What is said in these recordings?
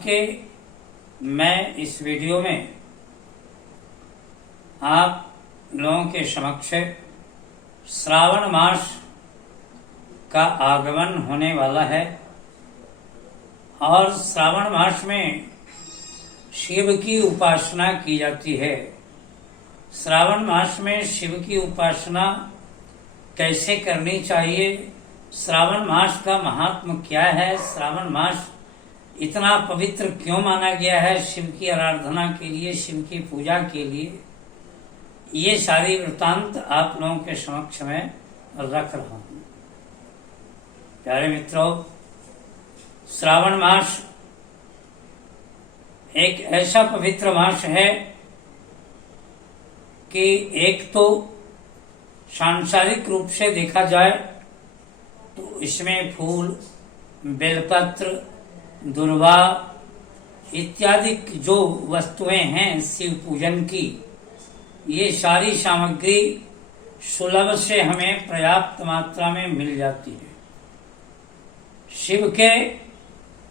के मैं इस वीडियो में आप लोगों के समक्ष श्रावण मास का आगमन होने वाला है और श्रावण मास में शिव की उपासना की जाती है। श्रावण मास में शिव की उपासना कैसे करनी चाहिए, श्रावण मास का महात्म क्या है, श्रावण मास इतना पवित्र क्यों माना गया है शिव की आराधना के लिए, शिव की पूजा के लिए, ये सारी वृत्तांत आप लोगों के समक्ष में रख रहा हूं। प्यारे मित्रों, श्रावण मास एक ऐसा पवित्र मास है कि एक तो सांसारिक रूप से देखा जाए तो इसमें फूल, बेलपत्र, दुर्वा इत्यादि जो वस्तुएं हैं शिव पूजन की, ये सारी सामग्री सुलभ से हमें पर्याप्त मात्रा में मिल जाती है। शिव के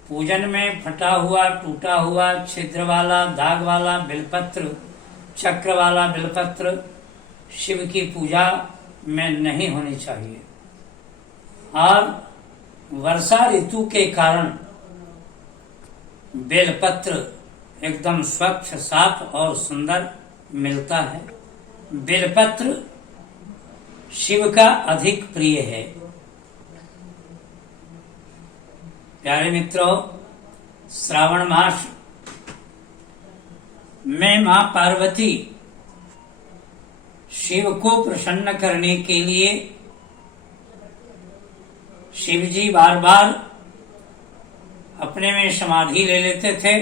पूजन में फटा हुआ, टूटा हुआ, छिद्र वाला, दाग वाला बेलपत्र, चक्र वाला बेलपत्र शिव की पूजा में नहीं होनी चाहिए। और वर्षा ऋतु के कारण बेलपत्र एकदम स्वच्छ, साफ और सुंदर मिलता है। बेलपत्र शिव का अधिक प्रिय है। प्यारे मित्रों, श्रावण मास में मां पार्वती शिव को प्रसन्न करने के लिए शिव जी बार बार अपने में समाधि ले लेते थे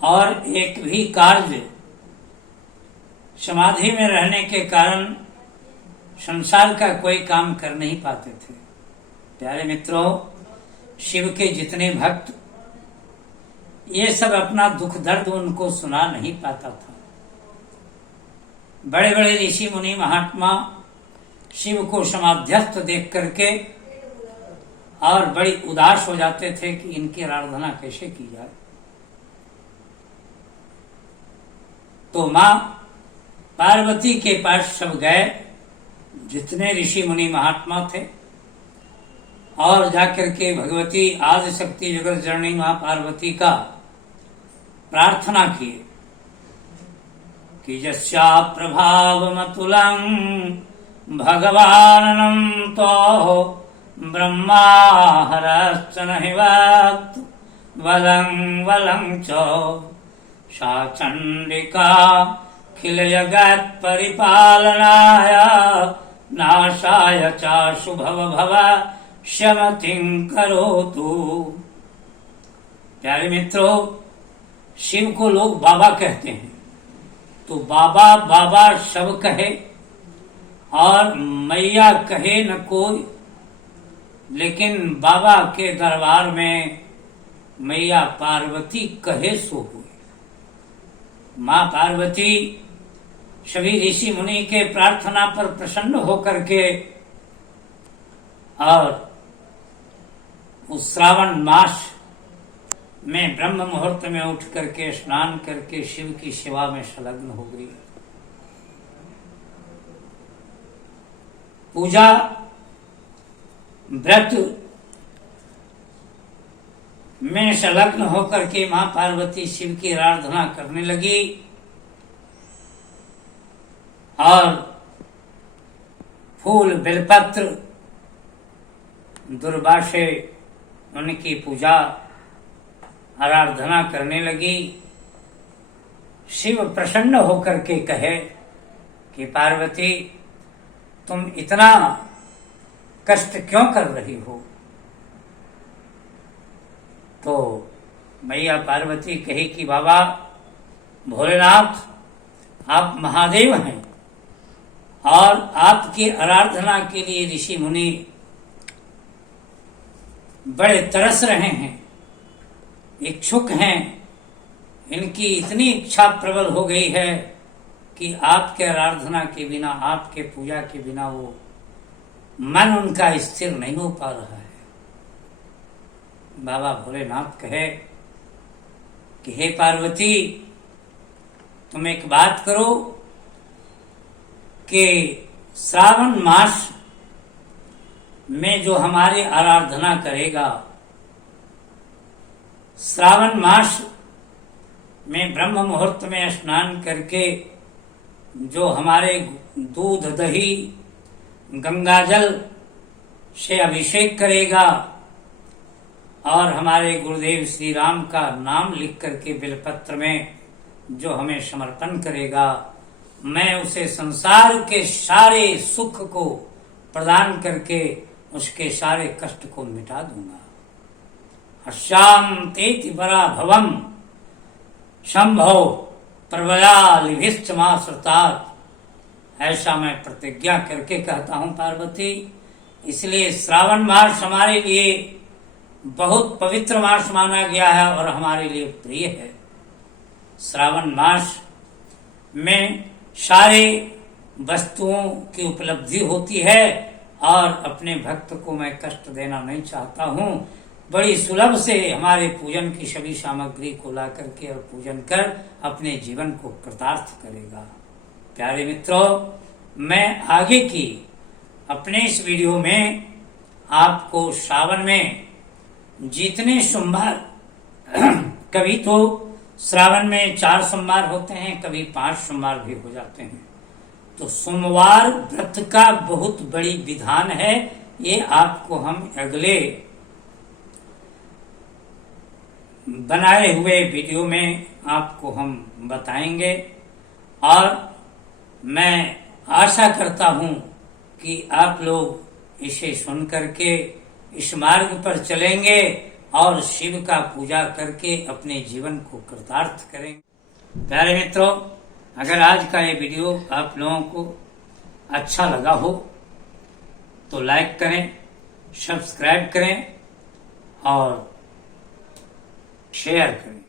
और एक भी कार्य समाधि में रहने के कारण संसार का कोई काम कर नहीं पाते थे। प्यारे मित्रों, शिव के जितने भक्त ये सब अपना दुख दर्द उनको सुना नहीं पाता था। बड़े बड़े ऋषि मुनि महात्मा शिव को समाध्यस्थ देख करके और बड़ी उदास हो जाते थे कि इनकी आराधना कैसे की जाए। तो मां पार्वती के पास सब गए, जितने ऋषि मुनि महात्मा थे, और जाकर के भगवती आदि शक्ति जगत जननी मां पार्वती का प्रार्थना किए कि यस्या प्रभावमतुलं भगवाननं तो ब्रह्मा हरश्च नहि वक्तु वलं वलं च सा चण्डिका खिल जगत् परिपालनाय नाशाय च शुभव भव शमतिं करोतु। प्यारे मित्रों, शिव को लोग बाबा कहते हैं, तो बाबा बाबा सब कहे और मैया कहे न कोई, लेकिन बाबा के दरबार में मैया पार्वती कहे सो हुई। मां पार्वती सभी ऋषि मुनि के प्रार्थना पर प्रसन्न होकर के और उस श्रावण मास में ब्रह्म मुहूर्त में उठ करके स्नान करके शिव की सेवा में संलग्न हो गई। पूजा व्रत में संलग्न होकर के मां पार्वती शिव की आराधना करने लगी और फूल, बेलपत्र, दुर्वा से उनकी पूजा आराधना करने लगी। शिव प्रसन्न होकर के कहे कि पार्वती, तुम इतना कष्ट क्यों कर रही हो? तो मैया पार्वती कही कि बाबा भोलेनाथ, आप महादेव हैं और आपकी आराधना के लिए ऋषि मुनि बड़े तरस रहे हैं, इच्छुक हैं। इनकी इतनी इच्छा प्रबल हो गई है कि आपके आराधना के बिना, आपके पूजा के बिना वो मन उनका स्थिर नहीं हो पा रहा है। बाबा भोलेनाथ कहे कि हे पार्वती, तुम एक बात करो कि श्रावण मास में जो हमारी आराधना करेगा, श्रावण मास में ब्रह्म मुहूर्त में स्नान करके जो हमारे दूध दही गंगाजल से अभिषेक करेगा और हमारे गुरुदेव श्री राम का नाम लिख करके बेलपत्र में जो हमें समर्पण करेगा, मैं उसे संसार के सारे सुख को प्रदान करके उसके सारे कष्ट को मिटा दूंगा। हर्षाम तेति पराभवम संभव प्रबलालिभिश्च माश्रितात्, ऐसा मैं प्रतिज्ञा करके कहता हूं पार्वती। इसलिए श्रावण मास हमारे लिए बहुत पवित्र मास माना गया है और हमारे लिए प्रिय है। श्रावण मास में सारे वस्तुओं की उपलब्धि होती है और अपने भक्त को मैं कष्ट देना नहीं चाहता हूं। बड़ी सुलभ से हमारे पूजन की सभी सामग्री को ला करके और पूजन कर अपने जीवन को कृतार्थ करेगा। प्यारे मित्रों, मैं आगे की अपने इस वीडियो में आपको श्रावण में जितने सोमवार कभी तो श्रावण में 4 सोमवार होते हैं, कभी 5 सोमवार भी हो जाते हैं, तो सोमवार व्रत का बहुत बड़ी विधान है। ये आपको हम अगले बनाए हुए वीडियो में आपको हम बताएंगे और मैं आशा करता हूं कि आप लोग इसे सुन करके इस मार्ग पर चलेंगे और शिव का पूजा करके अपने जीवन को कृतार्थ करेंगे। प्यारे मित्रों, अगर आज का ये वीडियो आप लोगों को अच्छा लगा हो तो लाइक करें, सब्सक्राइब करें और शेयर करें।